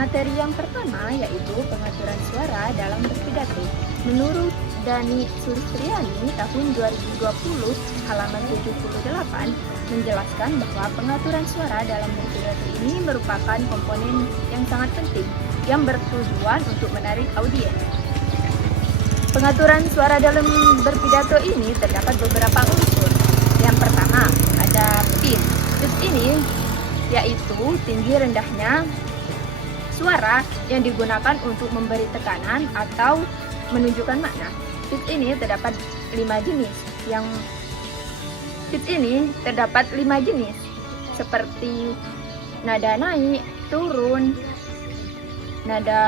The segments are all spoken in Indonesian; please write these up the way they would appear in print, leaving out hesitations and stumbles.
Materi yang pertama yaitu pengaturan suara dalam berpidato. Menurut Dani Sulistriani tahun 2020 halaman 78 menjelaskan bahwa pengaturan suara dalam berpidato ini merupakan komponen yang sangat penting yang bertujuan untuk menarik audiens. Pengaturan suara dalam berpidato ini terdapat beberapa unsur. Yang pertama ada pitch. Pitch ini yaitu tinggi rendahnya suara yang digunakan untuk memberi tekanan atau menunjukkan makna. Pitch ini terdapat 5 jenis. Pitch ini terdapat 5 jenis seperti nada naik, turun, nada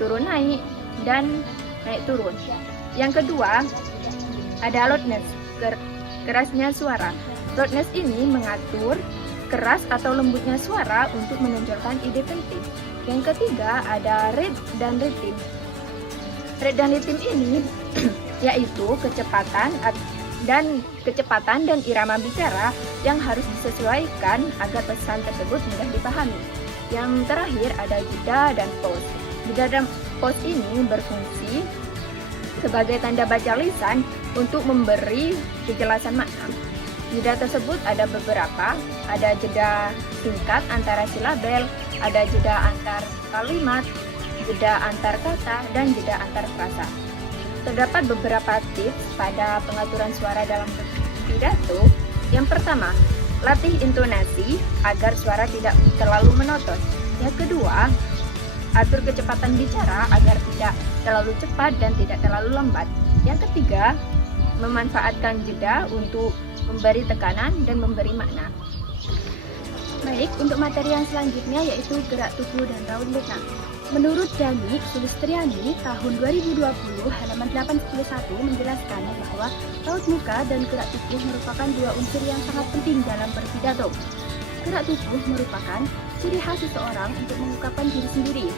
turun naik, dan naik turun. Yang kedua ada loudness, kerasnya suara. Loudness ini mengatur keras atau lembutnya suara untuk menonjolkan ide penting. Yang ketiga ada rate dan rhythm. Rate dan rhythm ini yaitu kecepatan dan irama bicara yang harus disesuaikan agar pesan tersebut mudah dipahami. Yang terakhir ada jeda dan pause. Jeda dan pause ini berfungsi sebagai tanda baca lisan untuk memberi kejelasan makna. Jeda tersebut ada beberapa, ada jeda singkat antara silabel, ada jeda antar kalimat, jeda antar kata, dan jeda antar frasa. Terdapat beberapa tips pada pengaturan suara dalam pidato. Yang pertama, latih intonasi agar suara tidak terlalu monoton. Yang kedua, atur kecepatan bicara agar tidak terlalu cepat dan tidak terlalu lambat. Yang ketiga, memanfaatkan jeda untuk memberi tekanan dan memberi makna. Baik, untuk materi yang selanjutnya yaitu gerak tubuh dan raut muka. Menurut Dani Sulistriani tahun 2020 halaman 81 menjelaskan bahwa raut muka dan gerak tubuh merupakan dua unsur yang sangat penting dalam berpidato. Gerak tubuh merupakan ciri khas seseorang untuk mengungkapkan diri sendiri,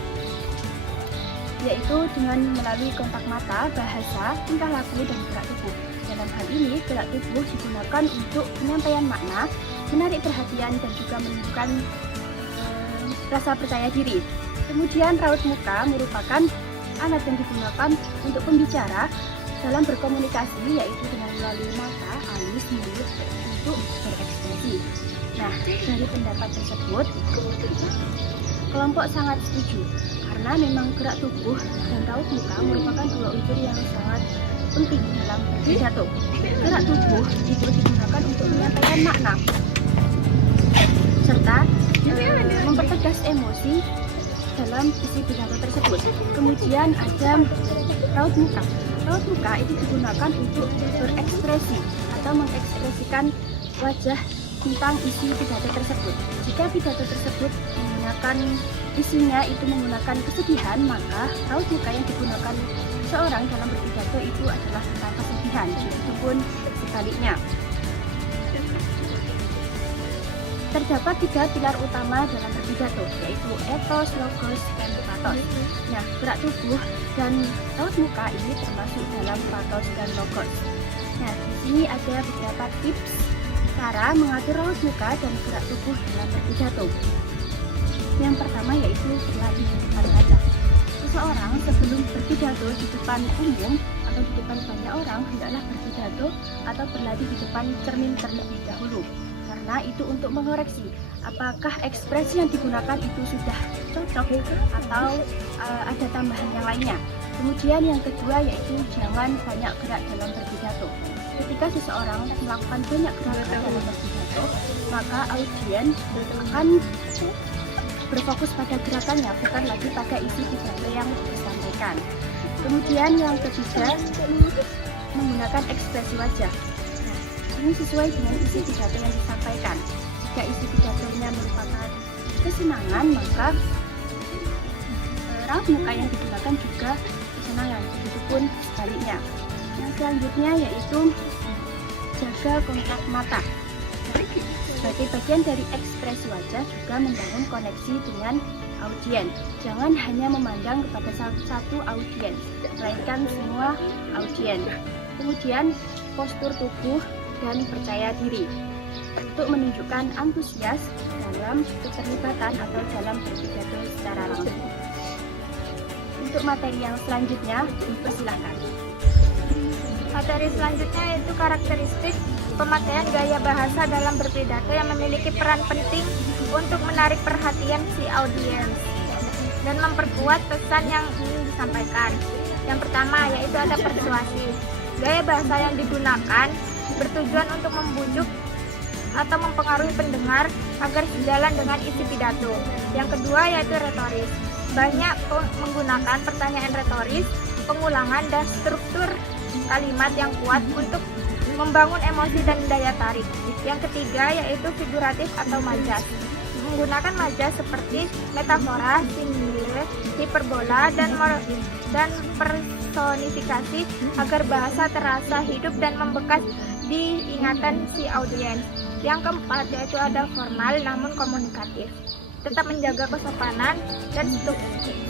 yaitu dengan melalui kontak mata, bahasa, tingkah laku, dan gerak tubuh. Dalam hal ini, gerak tubuh digunakan untuk penyampaian makna, menarik perhatian, dan juga menunjukkan rasa percaya diri. Kemudian raut muka merupakan alat yang digunakan untuk pembicara dalam berkomunikasi, yaitu dengan melalui mata, alis, mulut untuk berekspresi. Nah, dari pendapat tersebut, kelompok sangat setuju karena memang gerak tubuh dan raut muka merupakan dua unsur yang sangat penting dalam pidato. Gerak tubuh itu digunakan untuk menyampaikan makna serta mempertegas emosi dalam isi pidato tersebut. Kemudian ada raut muka. Raut muka itu digunakan untuk berekspresi atau mengekspresikan wajah tentang isi pidato tersebut. Jika pidato tersebut menggunakan isinya itu menggunakan kesedihan, maka raut muka yang digunakan seorang dalam berpidato itu adalah tentang kesedihan. Itu pun sebaliknya. Terdapat 3 pilar utama dalam berpidato, yaitu ethos, logos, dan pathos. Nah, gerak tubuh dan raut muka ini termasuk dalam pathos dan logos. Nah, di sini ada beberapa tips cara mengatur raut muka dan gerak tubuh dalam berpidato. Yang pertama yaitu berlatih di depan kaca. Seseorang sebelum berpidato di depan umum atau di depan banyak orang hendaklah berpidato atau berlatih di depan cermin terlebih dahulu. Karena itu untuk mengoreksi apakah ekspresi yang digunakan itu sudah cocok atau ada tambahan yang lainnya. Kemudian yang kedua yaitu jangan banyak gerak dalam berpidato. Ketika seseorang melakukan banyak gerak dalam berpidato, maka audiens akan berfokus pada gerakannya, bukan lagi pada isi pidato yang disampaikan. Kemudian yang ketiga, menggunakan ekspresi wajah. Ini sesuai dengan isi pidato yang disampaikan. Jika isi pidatonya merupakan kesenangan, maka raut muka yang digunakan juga kesenangan. Begitupun sebaliknya. Yang selanjutnya yaitu jaga kontak mata. Sebagai bagian dari ekspresi wajah juga membangun koneksi dengan audiens. Jangan hanya memandang kepada satu audiens, melainkan semua audiens. Kemudian postur tubuh dan percaya diri untuk menunjukkan antusias dalam keterlibatan atau dalam berpidato secara langsung. untuk materi yang selanjutnya, persilakan. Materi selanjutnya yaitu karakteristik pemakaian gaya bahasa dalam berpidato yang memiliki peran penting untuk menarik perhatian si audiens dan memperkuat pesan yang ingin disampaikan. Yang pertama yaitu ada persuasi. Gaya bahasa yang digunakan bertujuan untuk membujuk atau mempengaruhi pendengar agar sejalan dengan isi pidato. Yang kedua yaitu retoris. Banyak menggunakan pertanyaan retoris, pengulangan, dan struktur kalimat yang kuat untuk membangun emosi dan daya tarik. Yang ketiga yaitu figuratif atau majas. Menggunakan majas seperti metafora, simile, hiperbola, dan personifikasi agar bahasa terasa hidup dan membekas di ingatan si audiens. Yang keempat yaitu ada formal namun komunikatif. Tetap menjaga kesopanan dan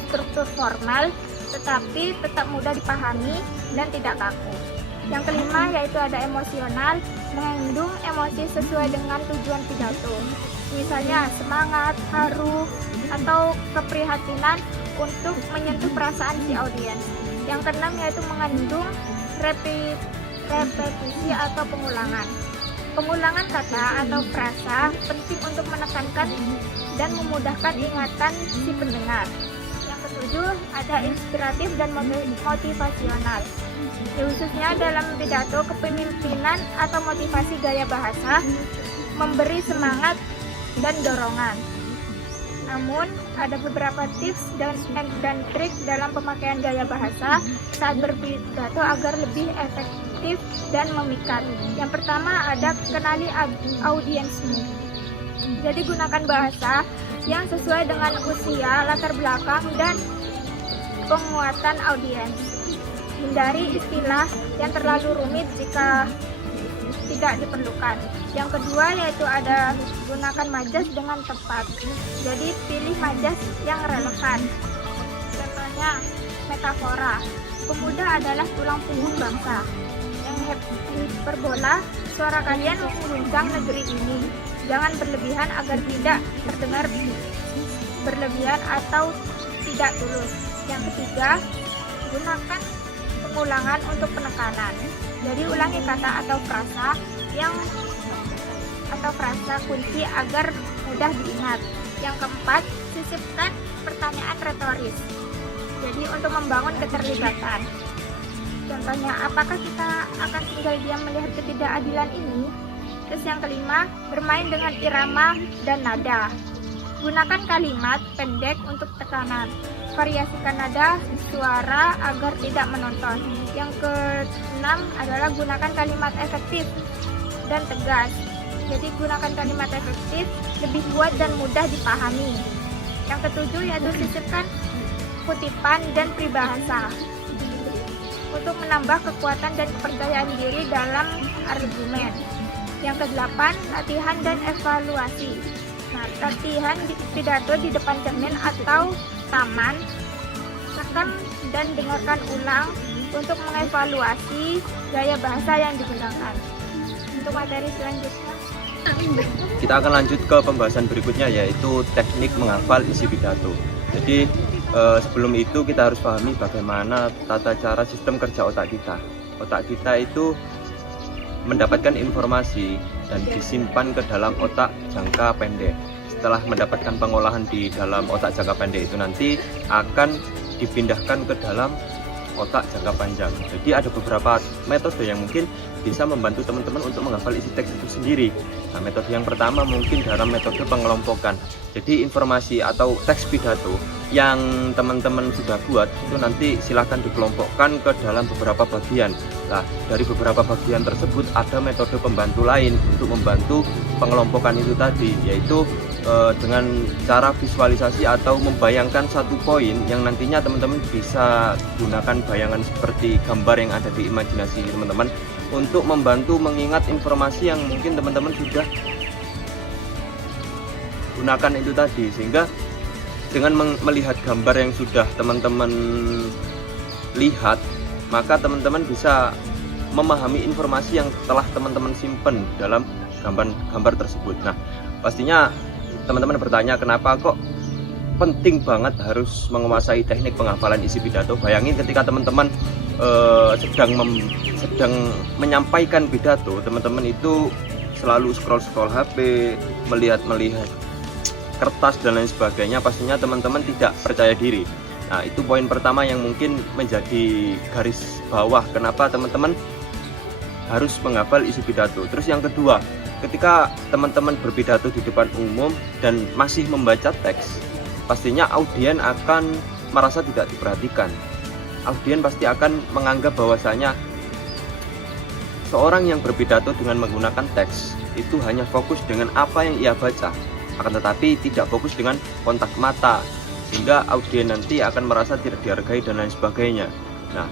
struktur formal, tetapi tetap mudah dipahami dan tidak kaku. Yang kelima yaitu ada emosional, mengandung emosi sesuai dengan tujuan pidato. Misalnya semangat, haru, atau keprihatinan untuk menyentuh perasaan si audiens. Yang keenam yaitu mengandung repetisi atau pengulangan. Pengulangan kata atau frasa penting untuk menekankan dan memudahkan ingatan si pendengar. Yang ketujuh ada inspiratif dan motivasional. Khususnya dalam pidato kepemimpinan atau motivasi gaya bahasa, memberi semangat dan dorongan. Namun, ada beberapa tips dan trik dalam pemakaian gaya bahasa saat berpidato agar lebih efektif dan memikat. Yang pertama ada kenali audiensmu. Jadi gunakan bahasa yang sesuai dengan usia, latar belakang, dan penguatan audiens. Hindari istilah yang terlalu rumit jika tidak diperlukan. Yang kedua yaitu ada gunakan majas dengan tepat. Jadi pilih majas yang relevan. Contohnya metafora. Pemuda adalah tulang punggung bangsa. Yang hiperbola, suara kalian mengguncang negeri ini. Jangan berlebihan agar tidak terdengar berlebihan atau tidak tulus. Yang ketiga, gunakan pengulangan untuk penekanan. Jadi ulangi kata atau frasa kunci agar mudah diingat. Yang keempat, sisipkan pertanyaan retoris. Jadi untuk membangun keterlibatan. Contohnya, apakah kita akan tinggal diam melihat ketidakadilan ini? Terus yang kelima, bermain dengan irama dan nada. Gunakan kalimat pendek untuk tekanan. Variasikan nada suara agar tidak menonton. Yang keenam adalah gunakan kalimat efektif dan tegas. Jadi gunakan kalimat efektif, lebih kuat dan mudah dipahami. Yang ketujuh yaitu sisipkan kutipan dan peribahasa untuk menambah kekuatan dan kepercayaan diri dalam argumen. Yang kedelapan, latihan dan evaluasi. Nah, latihan pidato di depan cermin atau taman, rekam dan dengarkan ulang untuk mengevaluasi gaya bahasa yang digunakan. Untuk materi selanjutnya, kita akan lanjut ke pembahasan berikutnya, yaitu teknik menghafal isi pidato. Jadi sebelum itu kita harus pahami bagaimana tata cara sistem kerja otak kita. Otak kita itu mendapatkan informasi dan disimpan ke dalam otak jangka pendek. Setelah mendapatkan pengolahan di dalam otak jangka pendek itu nanti akan dipindahkan ke dalam otak jangka panjang. Jadi ada beberapa metode yang mungkin bisa membantu teman-teman untuk menghafal isi teks itu sendiri. Nah, metode yang pertama mungkin dalam metode pengelompokan. Jadi informasi atau teks pidato yang teman-teman sudah buat itu nanti silahkan dikelompokkan ke dalam beberapa bagian. Nah, dari beberapa bagian tersebut ada metode pembantu lain untuk membantu pengelompokan itu tadi, yaitu dengan cara visualisasi atau membayangkan satu poin yang nantinya teman-teman bisa gunakan bayangan seperti gambar yang ada di imajinasi teman-teman untuk membantu mengingat informasi yang mungkin teman-teman sudah gunakan itu tadi, sehingga dengan melihat gambar yang sudah teman-teman lihat, maka teman-teman bisa memahami informasi yang telah teman-teman simpan dalam gambar tersebut. Nah, pastinya teman-teman bertanya, kenapa kok penting banget harus menguasai teknik penghafalan isi pidato. Bayangin ketika teman-teman sedang menyampaikan pidato, teman-teman itu selalu scroll HP, melihat kertas dan lain sebagainya, pastinya teman-teman tidak percaya diri. Nah, itu poin pertama yang mungkin menjadi garis bawah kenapa teman-teman harus menghafal isi pidato. Terus yang kedua, ketika teman-teman berpidato di depan umum dan masih membaca teks, pastinya audien akan merasa tidak diperhatikan. Audien pasti akan menganggap bahwasanya seorang yang berpidato dengan menggunakan teks itu hanya fokus dengan apa yang ia baca, akan tetapi tidak fokus dengan kontak mata, sehingga audien nanti akan merasa tidak dihargai dan lain sebagainya. Nah,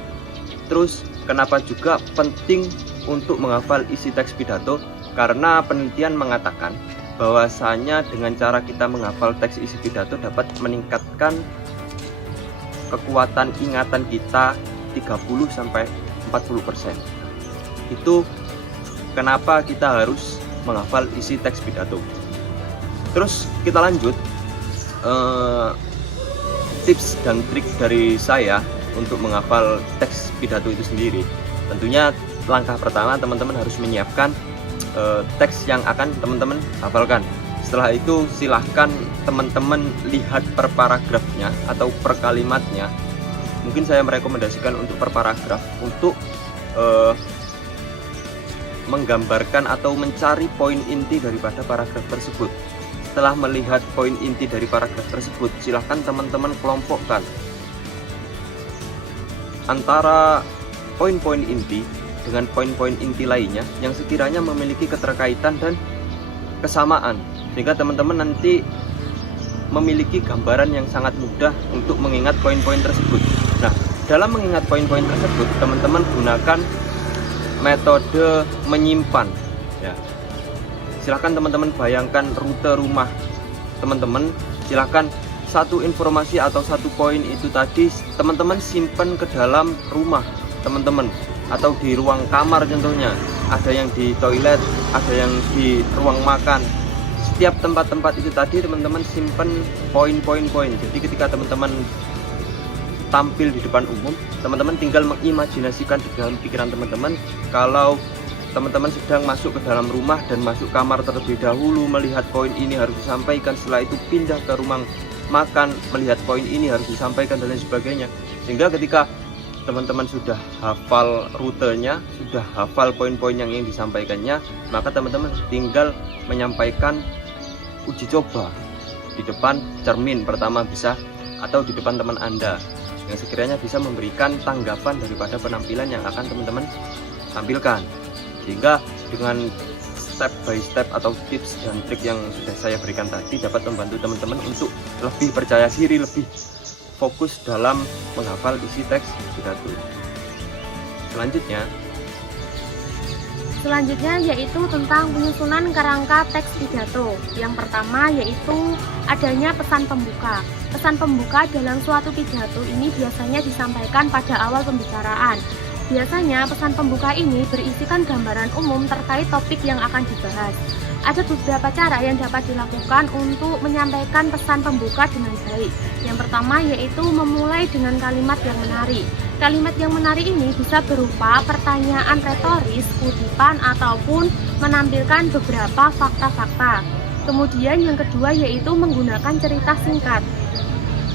terus kenapa juga penting untuk menghafal isi teks pidato? Karena penelitian mengatakan bahwasanya dengan cara kita menghafal teks isi pidato dapat meningkatkan kekuatan ingatan kita 30-40%. Itu kenapa kita harus menghafal isi teks pidato. Terus kita lanjut, tips dan trik dari saya untuk menghafal teks pidato itu sendiri. Tentunya langkah pertama teman-teman harus menyiapkan teks yang akan teman-teman hafalkan. Setelah itu silahkan teman-teman lihat per paragrafnya atau per kalimatnya. Mungkin saya merekomendasikan untuk per paragraf untuk menggambarkan atau mencari poin inti daripada paragraf tersebut. Setelah melihat poin inti dari paragraf tersebut, silahkan teman-teman kelompokkan antara poin-poin inti dengan poin-poin inti lainnya yang sekiranya memiliki keterkaitan dan kesamaan, sehingga teman-teman nanti memiliki gambaran yang sangat mudah untuk mengingat poin-poin tersebut. Nah, dalam mengingat poin-poin tersebut, teman-teman gunakan metode menyimpan. Ya, silahkan teman-teman bayangkan rute rumah teman-teman. Silahkan satu informasi atau satu poin itu tadi teman-teman simpan ke dalam rumah teman-teman, atau di ruang kamar contohnya, ada yang di toilet, ada yang di ruang makan. Setiap tempat-tempat itu tadi teman-teman simpan poin-poin. Jadi ketika teman-teman tampil di depan umum, teman-teman tinggal mengimajinasikan di dalam pikiran teman-teman kalau teman-teman sedang masuk ke dalam rumah dan masuk kamar terlebih dahulu, melihat poin ini harus disampaikan, setelah itu pindah ke ruang makan, melihat poin ini harus disampaikan dan lain sebagainya. Sehingga ketika teman-teman sudah hafal rutenya, sudah hafal poin-poin yang ingin disampaikannya, maka teman-teman tinggal menyampaikan uji coba di depan cermin pertama bisa, atau di depan teman Anda yang sekiranya bisa memberikan tanggapan daripada penampilan yang akan teman-teman tampilkan. Sehingga dengan step by step atau tips dan trik yang sudah saya berikan tadi dapat membantu teman-teman untuk lebih percaya diri, lebih fokus dalam menghafal isi teks pidato. Selanjutnya yaitu tentang penyusunan kerangka teks pidato. Yang pertama yaitu adanya pesan pembuka. Pesan pembuka dalam suatu pidato ini biasanya disampaikan pada awal pembicaraan. Biasanya pesan pembuka ini berisikan gambaran umum terkait topik yang akan dibahas. Ada beberapa cara yang dapat dilakukan untuk menyampaikan pesan pembuka dengan baik. Yang pertama yaitu memulai dengan kalimat yang menarik. Kalimat yang menarik ini bisa berupa pertanyaan retoris, kutipan, ataupun menampilkan beberapa fakta-fakta. Kemudian yang kedua yaitu menggunakan cerita singkat.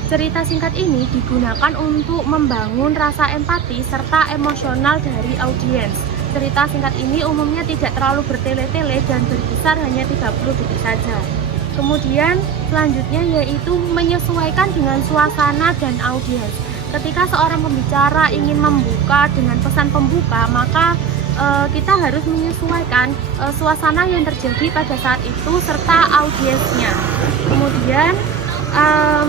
Cerita singkat ini digunakan untuk membangun rasa empati serta emosional dari audiens. Cerita singkat ini umumnya tidak terlalu bertele-tele dan berkisar hanya 30 detik saja. Kemudian selanjutnya yaitu menyesuaikan dengan suasana dan audiens. Ketika seorang pembicara ingin membuka dengan pesan pembuka, maka kita harus menyesuaikan suasana yang terjadi pada saat itu serta audiensnya. Kemudian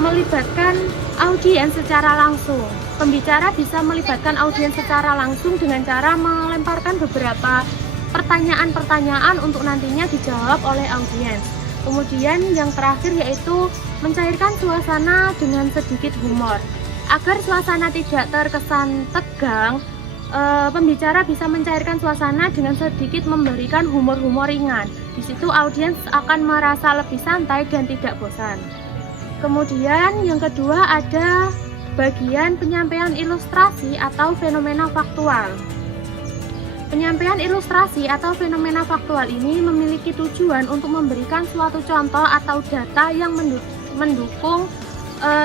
melibatkan audiens secara langsung. Pembicara bisa melibatkan audiens secara langsung dengan cara melemparkan beberapa pertanyaan-pertanyaan untuk nantinya dijawab oleh audiens. Kemudian yang terakhir yaitu mencairkan suasana dengan sedikit humor. Agar suasana tidak terkesan tegang, pembicara bisa mencairkan suasana dengan sedikit memberikan humor-humor ringan. Di situ audiens akan merasa lebih santai dan tidak bosan. Kemudian yang kedua ada bagian penyampaian ilustrasi atau fenomena faktual. Penyampaian ilustrasi atau fenomena faktual ini memiliki tujuan untuk memberikan suatu contoh atau data yang mendukung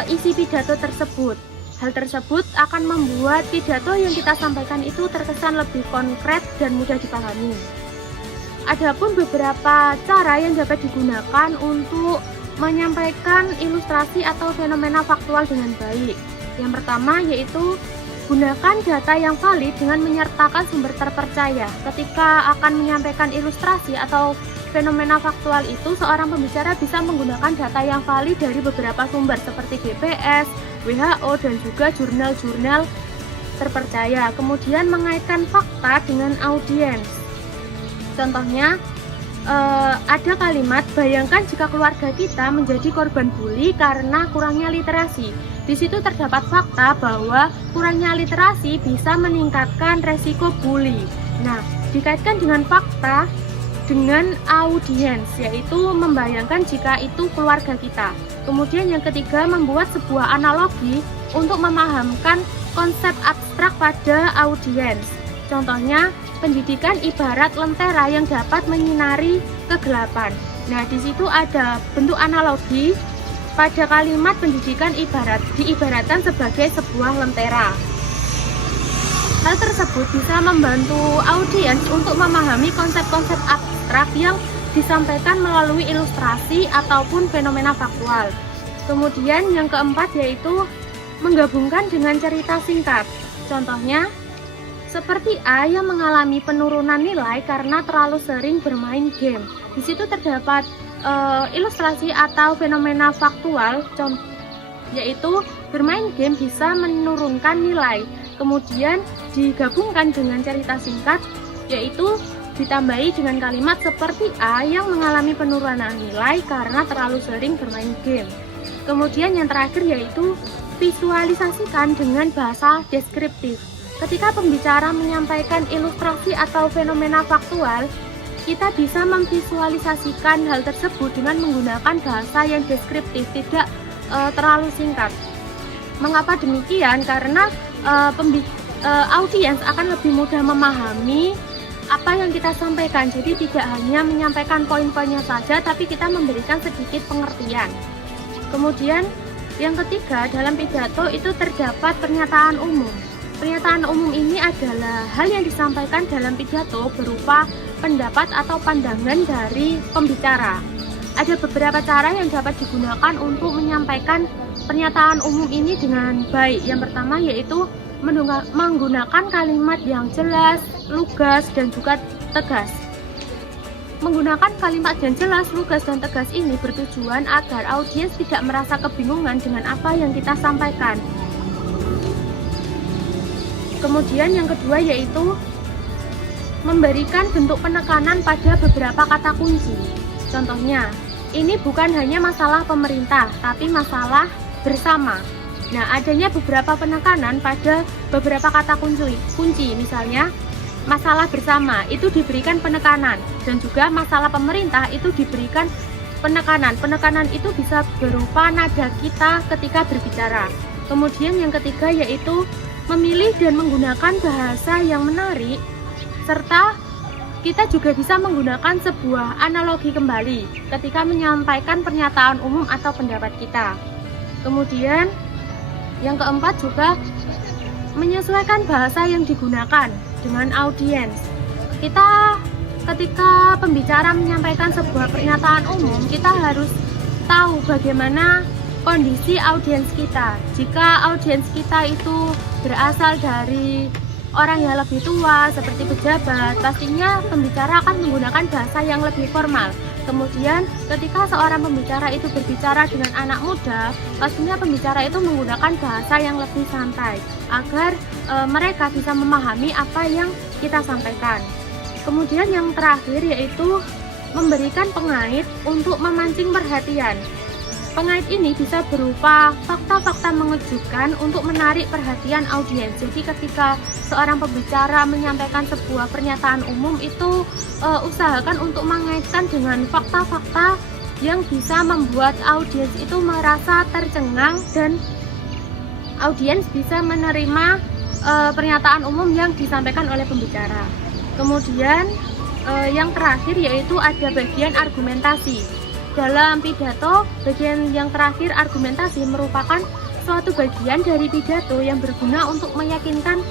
isi pidato tersebut. Hal tersebut akan membuat pidato yang kita sampaikan itu terkesan lebih konkret dan mudah dipahami. Adapun beberapa cara yang dapat digunakan untuk menyampaikan ilustrasi atau fenomena faktual dengan baik. Yang pertama yaitu gunakan data yang valid dengan menyertakan sumber terpercaya. Ketika akan menyampaikan ilustrasi atau fenomena faktual itu, seorang pembicara bisa menggunakan data yang valid dari beberapa sumber seperti GPS, WHO, dan juga jurnal-jurnal terpercaya. Kemudian mengaitkan fakta dengan audiens. Contohnya, ada kalimat, bayangkan jika keluarga kita menjadi korban bully karena kurangnya literasi. Di situ terdapat fakta bahwa kurangnya literasi bisa meningkatkan resiko bully. Nah, dikaitkan dengan fakta dengan audiens, yaitu membayangkan jika itu keluarga kita. Kemudian yang ketiga, membuat sebuah analogi untuk memahamkan konsep abstrak pada audiens. Contohnya, pendidikan ibarat lentera yang dapat menyinari kegelapan. Nah, di situ ada bentuk analogi pada kalimat pendidikan diibaratkan sebagai sebuah lentera. Hal tersebut bisa membantu audiens untuk memahami konsep-konsep abstrak yang disampaikan melalui ilustrasi ataupun fenomena faktual. Kemudian yang keempat yaitu menggabungkan dengan cerita singkat. Contohnya, seperti A yang mengalami penurunan nilai karena terlalu sering bermain game. Di situ terdapat ilustrasi atau fenomena faktual, yaitu bermain game bisa menurunkan nilai. Kemudian digabungkan dengan cerita singkat, yaitu ditambahi dengan kalimat seperti A yang mengalami penurunan nilai karena terlalu sering bermain game. Kemudian yang terakhir yaitu visualisasikan dengan bahasa deskriptif. Ketika pembicara menyampaikan ilustrasi atau fenomena faktual, kita bisa memvisualisasikan hal tersebut dengan menggunakan bahasa yang deskriptif, tidak terlalu singkat. Mengapa demikian? Karena audiens akan lebih mudah memahami apa yang kita sampaikan. Jadi tidak hanya menyampaikan poin-poinnya saja, tapi kita memberikan sedikit pengertian. Kemudian yang ketiga, dalam pidato itu terdapat pernyataan umum. Pernyataan umum ini adalah hal yang disampaikan dalam pidato berupa pendapat atau pandangan dari pembicara. Ada beberapa cara yang dapat digunakan untuk menyampaikan pernyataan umum ini dengan baik. Yang pertama yaitu menggunakan kalimat yang jelas, lugas, dan juga tegas. Menggunakan kalimat yang jelas, lugas, dan tegas ini bertujuan agar audiens tidak merasa kebingungan dengan apa yang kita sampaikan. Kemudian yang kedua yaitu memberikan bentuk penekanan pada beberapa kata kunci. Contohnya, ini bukan hanya masalah pemerintah, tapi masalah bersama. Nah, adanya beberapa penekanan pada beberapa kata kunci. Misalnya, masalah bersama itu diberikan penekanan, dan juga masalah pemerintah itu diberikan penekanan. Penekanan itu bisa berupa nada kita ketika berbicara. Kemudian yang ketiga yaitu memilih dan menggunakan bahasa yang menarik, serta kita juga bisa menggunakan sebuah analogi kembali ketika menyampaikan pernyataan umum atau pendapat kita. Kemudian yang keempat juga menyesuaikan bahasa yang digunakan dengan audiens. Kita ketika pembicara menyampaikan sebuah pernyataan umum, kita harus tahu bagaimana kondisi audiens kita. Jika audiens kita itu berasal dari orang yang lebih tua seperti pejabat, pastinya pembicara akan menggunakan bahasa yang lebih formal. Kemudian ketika seorang pembicara itu berbicara dengan anak muda, pastinya pembicara itu menggunakan bahasa yang lebih santai agar mereka bisa memahami apa yang kita sampaikan. Kemudian yang terakhir yaitu memberikan pengait untuk memancing perhatian. Pengait ini bisa berupa fakta-fakta mengejutkan untuk menarik perhatian audiens. Jadi ketika seorang pembicara menyampaikan sebuah pernyataan umum itu usahakan untuk mengaitkan dengan fakta-fakta yang bisa membuat audiens itu merasa tercengang dan audiens bisa menerima pernyataan umum yang disampaikan oleh pembicara. Kemudian yang terakhir yaitu ada bagian argumentasi. Dalam pidato, bagian yang terakhir argumentasi merupakan suatu bagian dari pidato yang berguna untuk meyakinkan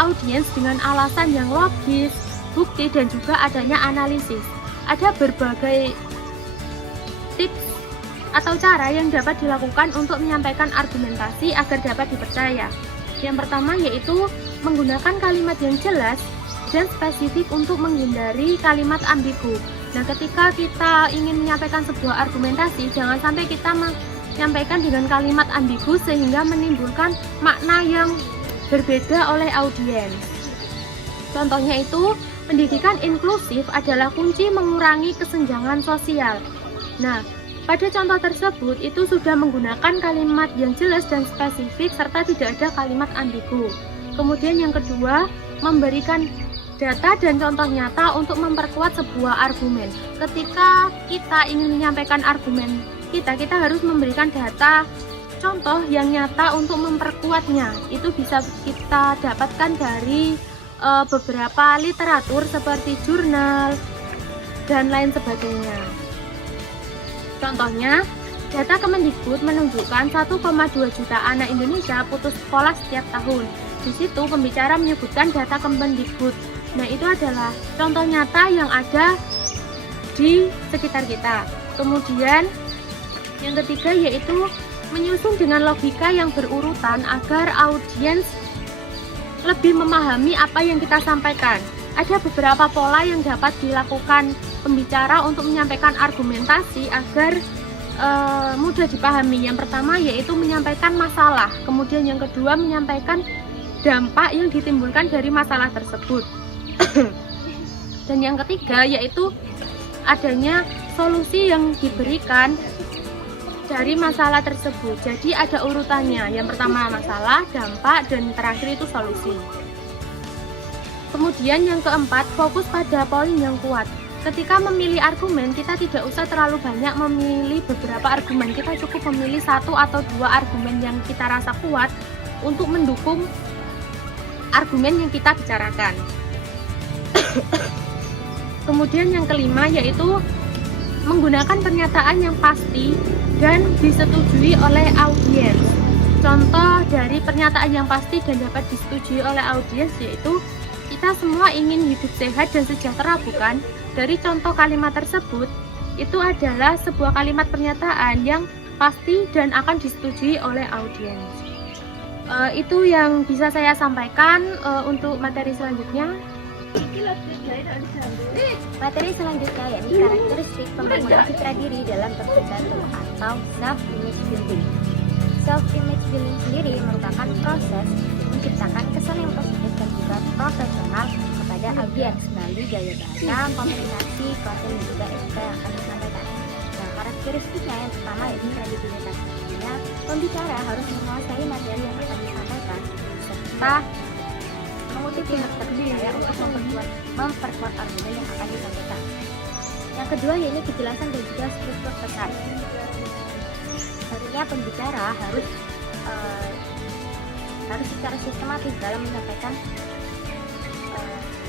audiens dengan alasan yang logis, bukti, dan juga adanya analisis. Ada berbagai tips atau cara yang dapat dilakukan untuk menyampaikan argumentasi agar dapat dipercaya. Yang pertama yaitu menggunakan kalimat yang jelas dan spesifik untuk menghindari kalimat ambigu. Nah, ketika kita ingin menyampaikan sebuah argumentasi, jangan sampai kita menyampaikan dengan kalimat ambigu sehingga menimbulkan makna yang berbeda oleh audiens. Contohnya itu, pendidikan inklusif adalah kunci mengurangi kesenjangan sosial. Nah, pada contoh tersebut itu sudah menggunakan kalimat yang jelas dan spesifik serta tidak ada kalimat ambigu. Kemudian yang kedua, memberikan data dan contoh nyata untuk memperkuat sebuah argumen. Ketika kita ingin menyampaikan argumen kita harus memberikan data contoh yang nyata untuk memperkuatnya. Itu bisa kita dapatkan dari beberapa literatur seperti jurnal dan lain sebagainya. Contohnya, data Kemendikbud menunjukkan 1,2 juta anak Indonesia putus sekolah setiap tahun. Di situ pembicara menyebutkan data Kemendikbud. Nah, itu adalah contoh nyata yang ada di sekitar kita. Kemudian yang ketiga yaitu menyusun dengan logika yang berurutan agar audiens lebih memahami apa yang kita sampaikan. Ada beberapa pola yang dapat dilakukan pembicara untuk menyampaikan argumentasi agar mudah dipahami. Yang pertama yaitu menyampaikan masalah, kemudian yang kedua menyampaikan dampak yang ditimbulkan dari masalah tersebut. Dan yang ketiga yaitu adanya solusi yang diberikan dari masalah tersebut. Jadi ada urutannya. Yang pertama masalah, dampak, dan terakhir itu solusi. Kemudian yang keempat, fokus pada poin yang kuat. Ketika memilih argumen, kita tidak usah terlalu banyak memilih beberapa argumen. Kita cukup memilih 1 atau 2 argumen yang kita rasa kuat untuk mendukung argumen yang kita bicarakan. Kemudian yang kelima yaitu menggunakan pernyataan yang pasti dan disetujui oleh audiens. Contoh dari pernyataan yang pasti dan dapat disetujui oleh audiens yaitu kita semua ingin hidup sehat dan sejahtera, bukan? Dari contoh kalimat tersebut itu adalah sebuah kalimat pernyataan yang pasti dan akan disetujui oleh audiens. Itu yang bisa saya sampaikan untuk materi selanjutnya. Materi selanjutnya yakni karakteristik pembangunan citra diri dalam berpidato atau self-image building. Self-image building sendiri merupakan proses menciptakan kesan yang positif dan juga profesional kepada audiens melalui gaya bahasa, komunikasi, konten dan juga etika yang akan disampaikan. Nah, karakteristiknya yang pertama yaitu kredibilitas. Artinya, pembicara harus menguasai materi yang akan disampaikan serta mengutip pihak terpercaya untuk memperkuat argumen yang akan disampaikan. Yang kedua yaitu kejelasan dan juga struktur pesan. Artinya pembicara harus secara sistematis dalam menyampaikan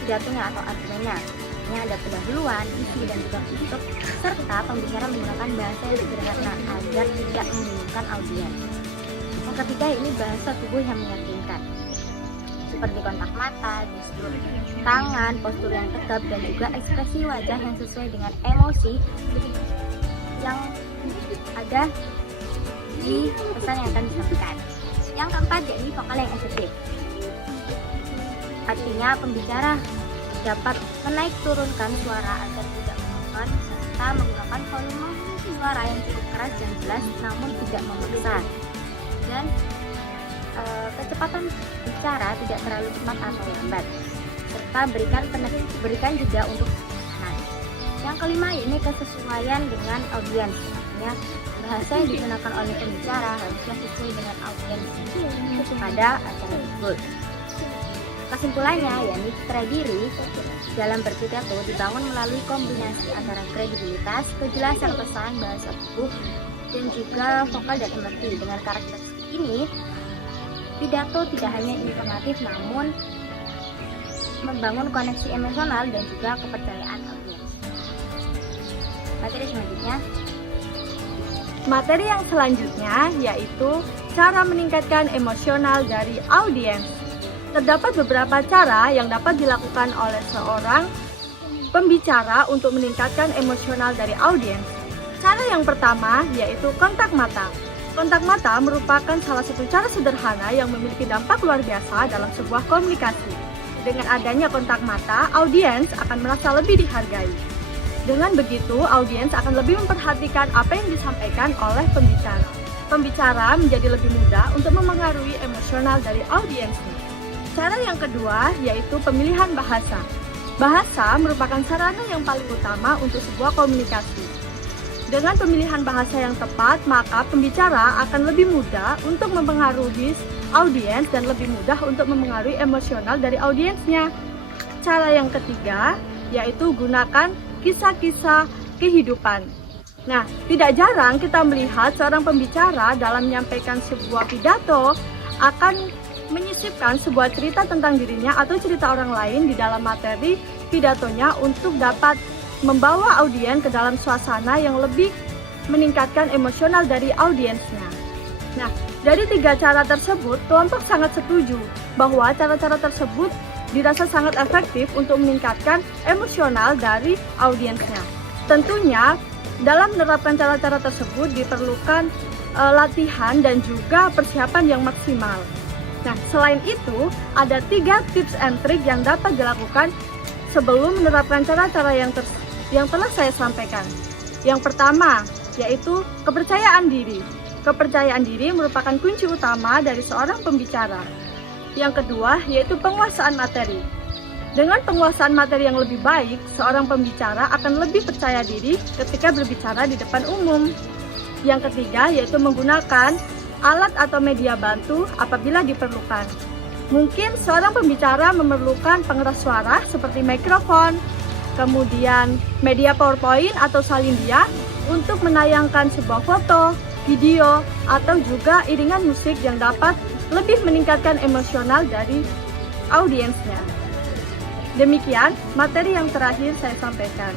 pidatonya atau argumennya. Ini ada pendahuluan, isi dan juga penutup, serta pembicara menggunakan bahasa yang sederhana agar tidak membingungkan audiens. Yang ketiga ini bahasa tubuh yang meyakinkan, seperti kontak mata, gestur tangan, postur yang tegap, dan juga ekspresi wajah yang sesuai dengan emosi yang ada di pesan yang akan disampaikan. Yang keempat yakni vokal yang efektif. Artinya pembicara dapat menaik turunkan suara agar tidak monoton serta menggunakan volume suara yang cukup keras dan jelas namun tidak memaksa. Dan kecepatan bicara tidak terlalu cepat atau lambat, serta berikan jeda untuk penahanan. Yang kelima ini kesesuaian dengan audiens. Artinya bahasa yang digunakan oleh pembicara harusnya sesuai dengan audiens pada acara tersebut. Kesimpulannya yakni citra diri dalam berpidato dibangun melalui kombinasi antara kredibilitas, kejelasan pesan, bahasa tubuh, dan juga vokal dan emosi. Dengan karakteristik ini, pidato tidak hanya informatif namun membangun koneksi emosional dan juga kepercayaan audiens. Materi selanjutnya, Materi yang selanjutnya yaitu cara meningkatkan emosional dari audiens. Terdapat beberapa cara yang dapat dilakukan oleh seorang pembicara untuk meningkatkan emosional dari audiens. Cara yang pertama yaitu kontak mata. Kontak mata merupakan salah satu cara sederhana yang memiliki dampak luar biasa dalam sebuah komunikasi. Dengan adanya kontak mata, audiens akan merasa lebih dihargai. Dengan begitu, audiens akan lebih memperhatikan apa yang disampaikan oleh pembicara. Pembicara menjadi lebih mudah untuk memengaruhi emosional dari audiensnya. Cara yang kedua yaitu pemilihan bahasa. Bahasa merupakan sarana yang paling utama untuk sebuah komunikasi. Dengan pemilihan bahasa yang tepat, maka pembicara akan lebih mudah untuk mempengaruhi audiens dan lebih mudah untuk memengaruhi emosional dari audiensnya. Cara yang ketiga yaitu gunakan kisah-kisah kehidupan. Nah, tidak jarang kita melihat seorang pembicara dalam menyampaikan sebuah pidato akan menyisipkan sebuah cerita tentang dirinya atau cerita orang lain di dalam materi pidatonya untuk dapat membawa audiens ke dalam suasana yang lebih meningkatkan emosional dari audiensnya. Nah, dari 3 cara tersebut, kelompok sangat setuju bahwa cara-cara tersebut dirasa sangat efektif untuk meningkatkan emosional dari audiensnya. Tentunya, dalam menerapkan cara-cara tersebut diperlukan latihan dan juga persiapan yang maksimal. Nah, selain itu, ada 3 tips and trik yang dapat dilakukan sebelum menerapkan cara-cara yang telah saya sampaikan. Yang pertama, yaitu kepercayaan diri. Kepercayaan diri merupakan kunci utama dari seorang pembicara. Yang kedua, yaitu penguasaan materi. Dengan penguasaan materi yang lebih baik, seorang pembicara akan lebih percaya diri ketika berbicara di depan umum. Yang ketiga, yaitu menggunakan alat atau media bantu apabila diperlukan. Mungkin seorang pembicara memerlukan pengeras suara seperti mikrofon, kemudian media PowerPoint atau salindia untuk menayangkan sebuah foto, video, atau juga iringan musik yang dapat lebih meningkatkan emosional dari audiensnya. Demikian materi yang terakhir saya sampaikan.